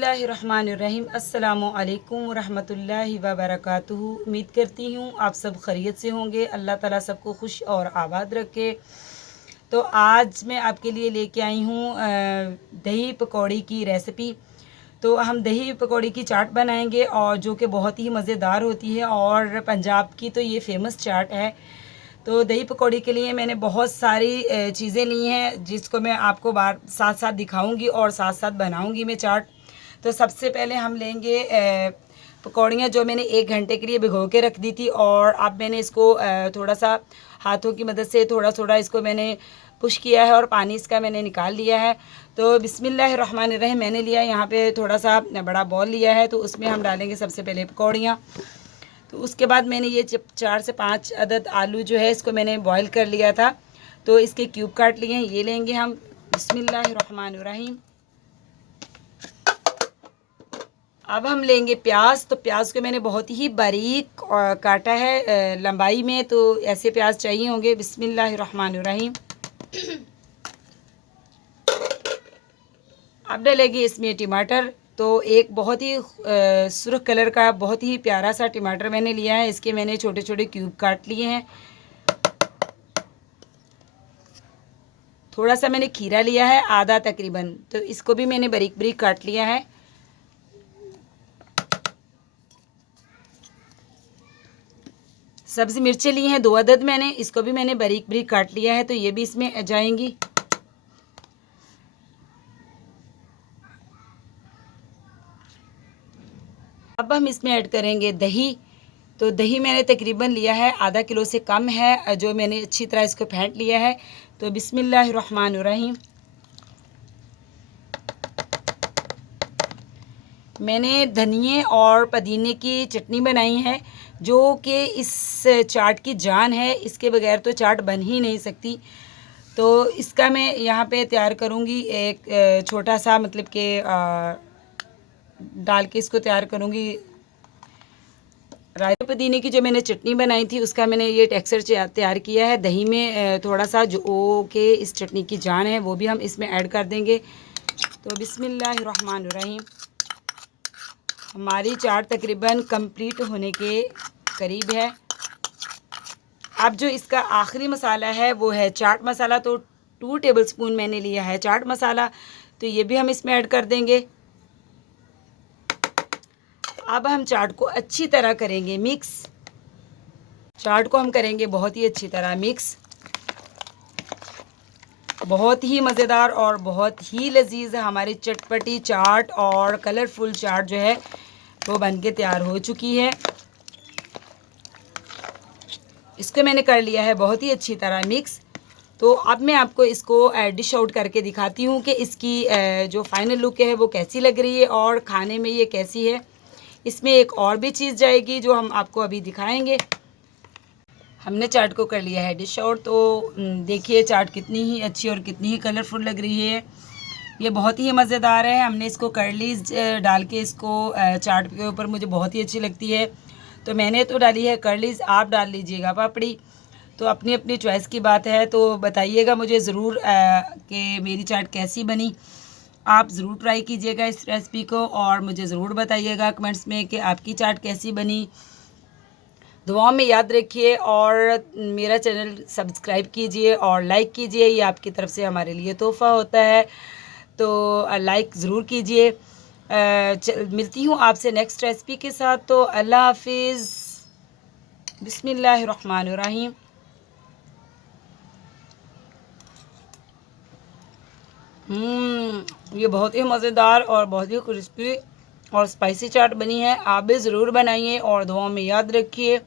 बिस्मिल्लाहिर्रहमानिर्रहीम। अस्सलामु अलैकुम वरहमतुल्लाहि वबरकातुहू। उम्मीद करती हूँ आप सब खैरियत से होंगे। अल्लाह ताला सबको खुश और आबाद रखे। तो आज मैं आपके लिए लेके आई हूँ दही पकौड़ी की रेसिपी। तो हम दही पकौड़ी की चाट बनाएंगे और जो कि बहुत ही मज़ेदार होती है और पंजाब की तो ये फेमस चाट है। तो दही पकौड़ी के लिए मैंने बहुत सारी चीज़ें ली हैं जिसको मैं आपको साथ साथ दिखाऊंगी और साथ साथ बनाऊंगी मैं चाट। तो सबसे पहले हम लेंगे पकौड़ियाँ जो मैंने 1 घंटे के लिए भिगो के रख दी थी और अब मैंने इसको थोड़ा सा हाथों की मदद से थोड़ा थोड़ा इसको मैंने पुश किया है और पानी इसका मैंने निकाल लिया है। तो बिस्मिल्लाहिर्रहमानिर्रहीम मैंने लिया यहाँ पे थोड़ा सा बड़ा बॉल लिया है। तो उसमें हम डालेंगे सबसे पहले पकौड़ियाँ। तो उसके बाद मैंने ये 4 से 5 अदद आलू जो है इसको मैंने बॉईल कर लिया था, तो इसके क्यूब काट लिए हैं। ये लेंगे हम। बिस्मिल्लाहिर्रहमानिर्रहीम। अब हम लेंगे प्याज। तो प्याज को मैंने बहुत ही बारीक काटा है लंबाई में, तो ऐसे प्याज चाहिए होंगे। बिस्मिल्लाहिर्रहमानिर्रहीम। अब डालेंगे इसमें टमाटर। तो एक बहुत ही सुर्ख कलर का बहुत ही प्यारा सा टमाटर मैंने लिया है। इसके मैंने छोटे छोटे क्यूब काट लिए हैं। थोड़ा सा मैंने खीरा लिया है, आधा तकरीबन, तो इसको भी मैंने बारीक बारीक काट लिया है। सब्ज़ी मिर्चें ली हैं 2 अदद मैंने, इसको भी मैंने बारीक बारीक काट लिया है, तो ये भी इसमें जाएंगी। अब हम इसमें ऐड करेंगे दही। तो दही मैंने तकरीबन लिया है आधा किलो से कम है, जो मैंने अच्छी तरह इसको फेंट लिया है। तो बिस्मिल्लाहिर्रहमानिर्रहीम। मैंने धनिए और पुदीने की चटनी बनाई है जो कि इस चाट की जान है। इसके बगैर तो चाट बन ही नहीं सकती। तो इसका मैं यहाँ पे तैयार करूँगी एक छोटा सा, मतलब कि डाल के इसको तैयार करूँगी। रायते पुदीने की जो मैंने चटनी बनाई थी उसका मैंने ये टेक्सचर तैयार किया है। दही में थोड़ा सा जो के इस चटनी की जान है वो भी हम इसमें ऐड कर देंगे। तो बिस्मिल्लाहिर्रहमानिर्रहीम। हमारी चाट तकरीबन कंप्लीट होने के करीब है। अब जो इसका आखिरी मसाला है वो है चाट मसाला। तो 2 टेबलस्पून मैंने लिया है चाट मसाला, तो ये भी हम इसमें ऐड कर देंगे। अब हम चाट को अच्छी तरह करेंगे मिक्स। चाट को हम करेंगे बहुत ही अच्छी तरह मिक्स। बहुत ही मज़ेदार और बहुत ही लजीज हमारी चटपटी चाट और कलरफुल चाट जो है वो बनके तैयार हो चुकी है। इसको मैंने कर लिया है बहुत ही अच्छी तरह मिक्स। तो अब मैं आपको इसको डिश आउट करके दिखाती हूँ कि इसकी जो फाइनल लुक है वो कैसी लग रही है और खाने में ये कैसी है। इसमें एक और भी चीज़ जाएगी जो हम आपको अभी दिखाएंगे। हमने चाट को कर लिया है डिश आउट। तो देखिए चाट कितनी ही अच्छी और कितनी ही कलरफुल लग रही है। ये बहुत ही मज़ेदार है। हमने इसको कर्लीज डाल के इसको चाट के ऊपर मुझे बहुत ही अच्छी लगती है, तो मैंने तो डाली है कर्लीज। आप डाल लीजिएगा पापड़ी, तो अपनी अपनी चॉइस की बात है। तो बताइएगा मुझे ज़रूर कि मेरी चाट कैसी बनी। आप ज़रूर ट्राई कीजिएगा इस रेसिपी को और मुझे ज़रूर बताइएगा कमेंट्स में कि आपकी चाट कैसी बनी। दुआओं में याद रखिए और मेरा चैनल सब्सक्राइब कीजिए और लाइक कीजिए। ये आपकी तरफ से हमारे लिए तोहफ़ा होता है, तो लाइक ज़रूर कीजिए। मिलती हूँ आपसे नेक्स्ट रेसिपी के साथ। तो अल्लाह हाफिज़। बिस्मिल्लाहिर्रहमानिर्रहीम। ये बहुत ही मज़ेदार और बहुत ही क्रिस्पी और स्पाइसी चाट बनी है। आप भी ज़रूर बनाइए और दुआओं में याद रखिए।